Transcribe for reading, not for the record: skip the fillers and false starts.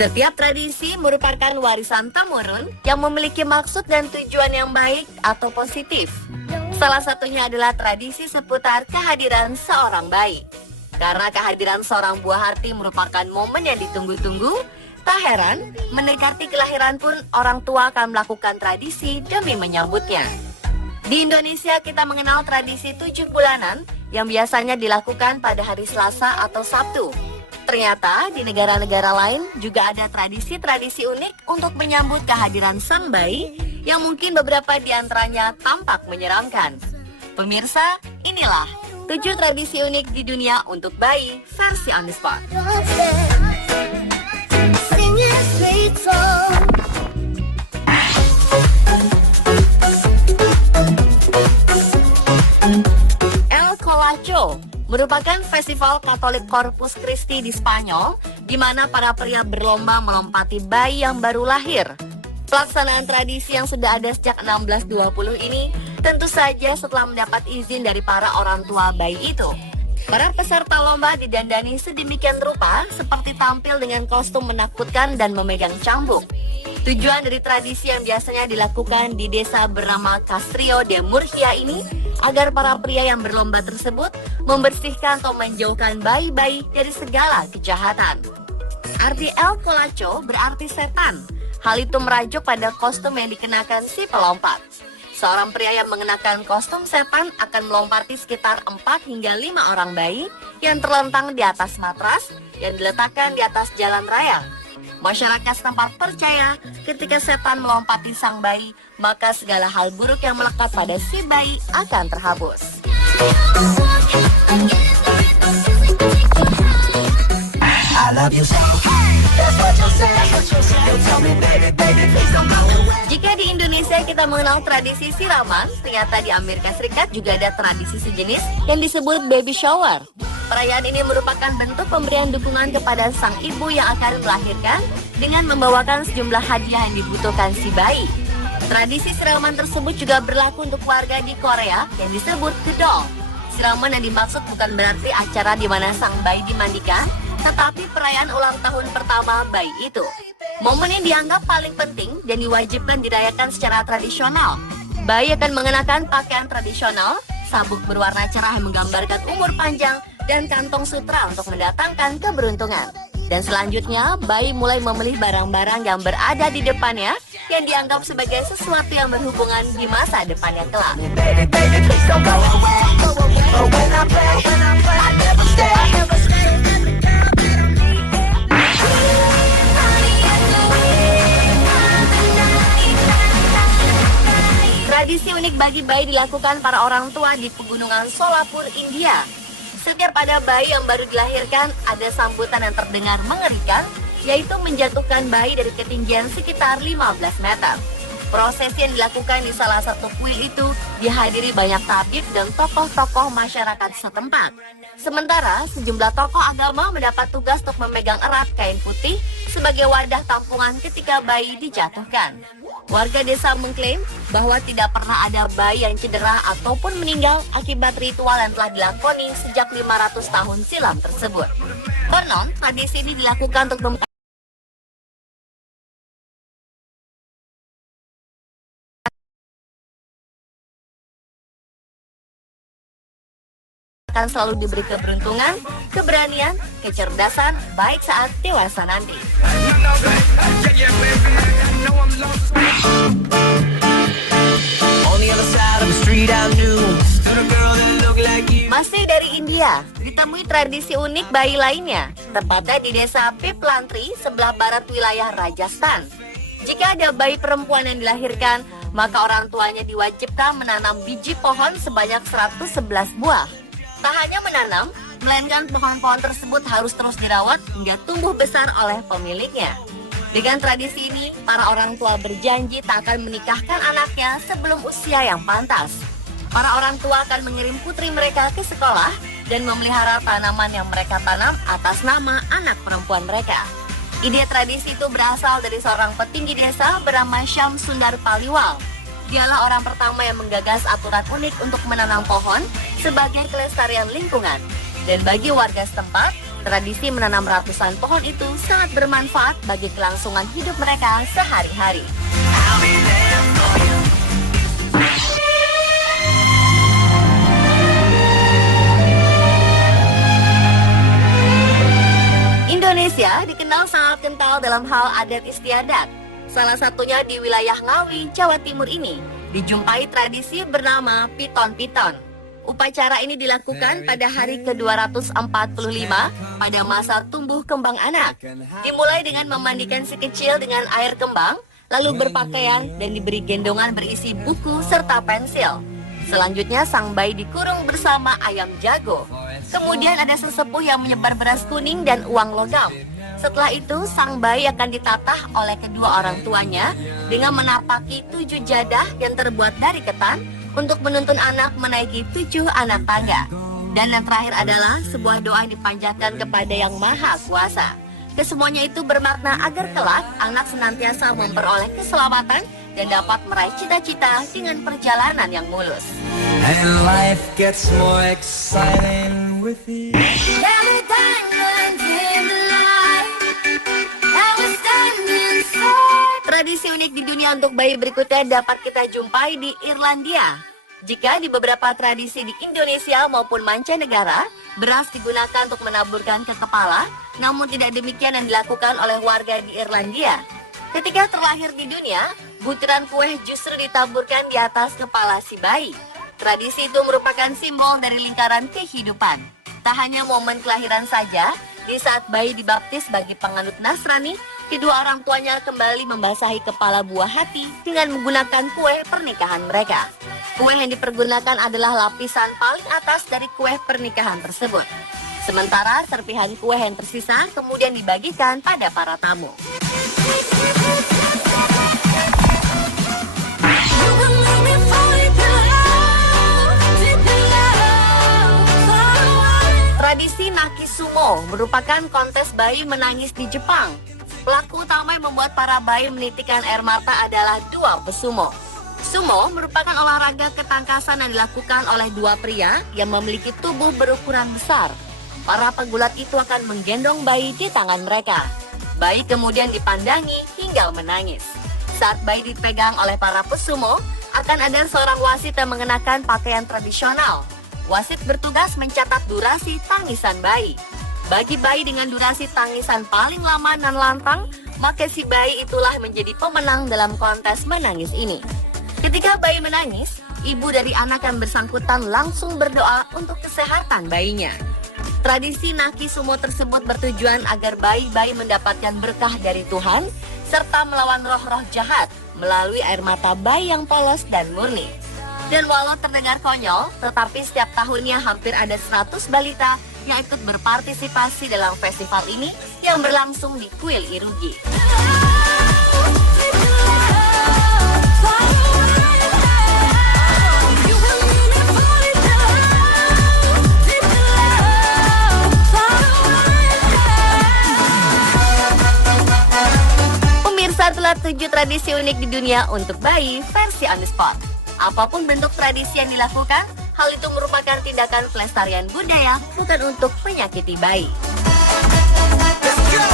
Setiap tradisi merupakan warisan temurun yang memiliki maksud dan tujuan yang baik atau positif. Salah satunya adalah tradisi seputar kehadiran seorang bayi. Karena kehadiran seorang buah hati merupakan momen yang ditunggu-tunggu, tak heran mendekati kelahiran pun orang tua akan melakukan tradisi demi menyambutnya. Di Indonesia kita mengenal tradisi 7 bulanan yang biasanya dilakukan pada hari Selasa atau Sabtu. Ternyata di negara-negara lain juga ada tradisi-tradisi unik untuk menyambut kehadiran sang bayi yang mungkin beberapa di antaranya tampak menyeramkan. Pemirsa, inilah 7 tradisi unik di dunia untuk bayi versi on the spot. El Colacho merupakan festival Katolik Corpus Christi di Spanyol, di mana para pria berlomba melompati bayi yang baru lahir. Pelaksanaan tradisi yang sudah ada sejak 1620 ini tentu saja setelah mendapat izin dari para orang tua bayi itu. Para peserta lomba didandani sedemikian rupa seperti tampil dengan kostum menakutkan dan memegang cambuk. Tujuan dari tradisi yang biasanya dilakukan di desa bernama Castrillo de Murcia ini agar para pria yang berlomba tersebut membersihkan atau menjauhkan bayi-bayi dari segala kejahatan. Arti El Colacho berarti setan. Hal itu merajuk pada kostum yang dikenakan si pelompat. Seorang pria yang mengenakan kostum setan akan melompati sekitar 4 hingga 5 orang bayi yang terlentang di atas matras yang diletakkan di atas jalan raya. Masyarakat setempat percaya ketika setan melompati sang bayi, maka segala hal buruk yang melekat pada si bayi akan terhapus. Jika di Indonesia kita mengenal tradisi siraman, ternyata di Amerika Serikat juga ada tradisi sejenis yang disebut baby shower. Perayaan ini merupakan bentuk pemberian dukungan kepada sang ibu yang akan melahirkan dengan membawakan sejumlah hadiah yang dibutuhkan si bayi. Tradisi siraman tersebut juga berlaku untuk warga di Korea yang disebut gedol. Siraman yang dimaksud bukan berarti acara di mana sang bayi dimandikan, tetapi perayaan ulang tahun pertama bayi itu. Momen yang dianggap paling penting dan diwajibkan dirayakan secara tradisional. Bayi akan mengenakan pakaian tradisional, sabuk berwarna cerah yang menggambarkan umur panjang, dan kantong sutra untuk mendatangkan keberuntungan. Dan selanjutnya, bayi mulai memelih barang-barang yang berada di depannya yang dianggap sebagai sesuatu yang berhubungan di masa depannya kelak. Tradisi unik bagi bayi dilakukan para orang tua di pegunungan Solapur, India. Setiap ada bayi yang baru dilahirkan, ada sambutan yang terdengar mengerikan, yaitu menjatuhkan bayi dari ketinggian sekitar 15 meter. Proses yang dilakukan di salah satu kuil itu dihadiri banyak tabib dan tokoh-tokoh masyarakat setempat. Sementara sejumlah tokoh agama mendapat tugas untuk memegang erat kain putih sebagai wadah tampungan ketika bayi dijatuhkan. Warga desa mengklaim bahwa tidak pernah ada bayi yang cedera ataupun meninggal akibat ritual yang telah dilakoni sejak 500 tahun silam tersebut. Konon, tradisi ini dilakukan untuk akan selalu diberi keberuntungan, keberanian, kecerdasan, baik saat dewasa nanti. Masih dari India, ditemui tradisi unik bayi lainnya, tepatnya di desa Piplantri, sebelah barat wilayah Rajasthan. Jika ada bayi perempuan yang dilahirkan, maka orang tuanya diwajibkan menanam biji pohon sebanyak 111 buah. Tak hanya menanam, melainkan pohon-pohon tersebut harus terus dirawat hingga tumbuh besar oleh pemiliknya. Dengan tradisi ini, para orang tua berjanji tak akan menikahkan anaknya sebelum usia yang pantas. Para orang tua akan mengirim putri mereka ke sekolah dan memelihara tanaman yang mereka tanam atas nama anak perempuan mereka. Ide tradisi itu berasal dari seorang petinggi desa bernama Syam Sundar Paliwal. Dialah orang pertama yang menggagas aturan unik untuk menanam pohon sebagai kelestarian lingkungan. Dan bagi warga setempat, Tradisi menanam ratusan pohon itu sangat bermanfaat bagi kelangsungan hidup mereka sehari-hari. Indonesia dikenal sangat kental dalam hal adat istiadat. Salah satunya di wilayah Ngawi, Jawa Timur ini, dijumpai tradisi bernama piton-piton. Upacara ini dilakukan pada hari ke-245 pada masa tumbuh kembang anak. Dimulai dengan memandikan si kecil dengan air kembang, lalu berpakaian dan diberi gendongan berisi buku serta pensil. Selanjutnya sang bayi dikurung bersama ayam jago. Kemudian ada sesepuh yang menyebar beras kuning dan uang logam. Setelah itu sang bayi akan ditatah oleh kedua orang tuanya dengan menapaki 7 jadah yang terbuat dari ketan untuk menuntun anak menaiki 7 anak tangga. Dan yang terakhir adalah sebuah doa yang dipanjatkan kepada Yang Maha Kuasa. Kesemuanya itu bermakna agar kelak anak senantiasa memperoleh keselamatan dan dapat meraih cita-cita dengan perjalanan yang mulus. And life gets more exciting with you. Tradisi unik di dunia untuk bayi berikutnya dapat kita jumpai di Irlandia. Jika di beberapa tradisi di Indonesia maupun mancanegara, beras digunakan untuk menaburkan ke kepala, namun tidak demikian yang dilakukan oleh warga di Irlandia. Ketika terlahir di dunia, butiran kue justru ditaburkan di atas kepala si bayi. Tradisi itu merupakan simbol dari lingkaran kehidupan. Tak hanya momen kelahiran saja, di saat bayi dibaptis bagi penganut Nasrani, kedua orang tuanya kembali membasahi kepala buah hati dengan menggunakan kue pernikahan mereka. Kue yang dipergunakan adalah lapisan paling atas dari kue pernikahan tersebut. Sementara serpihan kue yang tersisa kemudian dibagikan pada para tamu. Tradisi Naki Sumo merupakan kontes bayi menangis di Jepang. Pelaku utama yang membuat para bayi menitikkan air mata adalah dua pesumo. Sumo merupakan olahraga ketangkasan yang dilakukan oleh dua pria yang memiliki tubuh berukuran besar. Para pegulat itu akan menggendong bayi di tangan mereka. Bayi kemudian dipandangi hingga menangis. Saat bayi dipegang oleh para pesumo, akan ada seorang wasit yang mengenakan pakaian tradisional. Wasit bertugas mencatat durasi tangisan bayi. Bagi bayi dengan durasi tangisan paling lama dan lantang, maka si bayi itulah menjadi pemenang dalam kontes menangis ini. Ketika bayi menangis, ibu dari anak yang bersangkutan langsung berdoa untuk kesehatan bayinya. Tradisi Naki Sumo tersebut bertujuan agar bayi-bayi mendapatkan berkah dari Tuhan, serta melawan roh-roh jahat melalui air mata bayi yang polos dan murni. Dan walau terdengar konyol, tetapi setiap tahunnya hampir ada 100 balita yang ikut berpartisipasi dalam festival ini yang berlangsung di Kuil Irugi. Pemirsa, telah 7 tradisi unik di dunia untuk bayi versi on the spot. Apapun bentuk tradisi yang dilakukan, hal itu merupakan tindakan pelestarian budaya, bukan untuk menyakiti bayi. Let's go!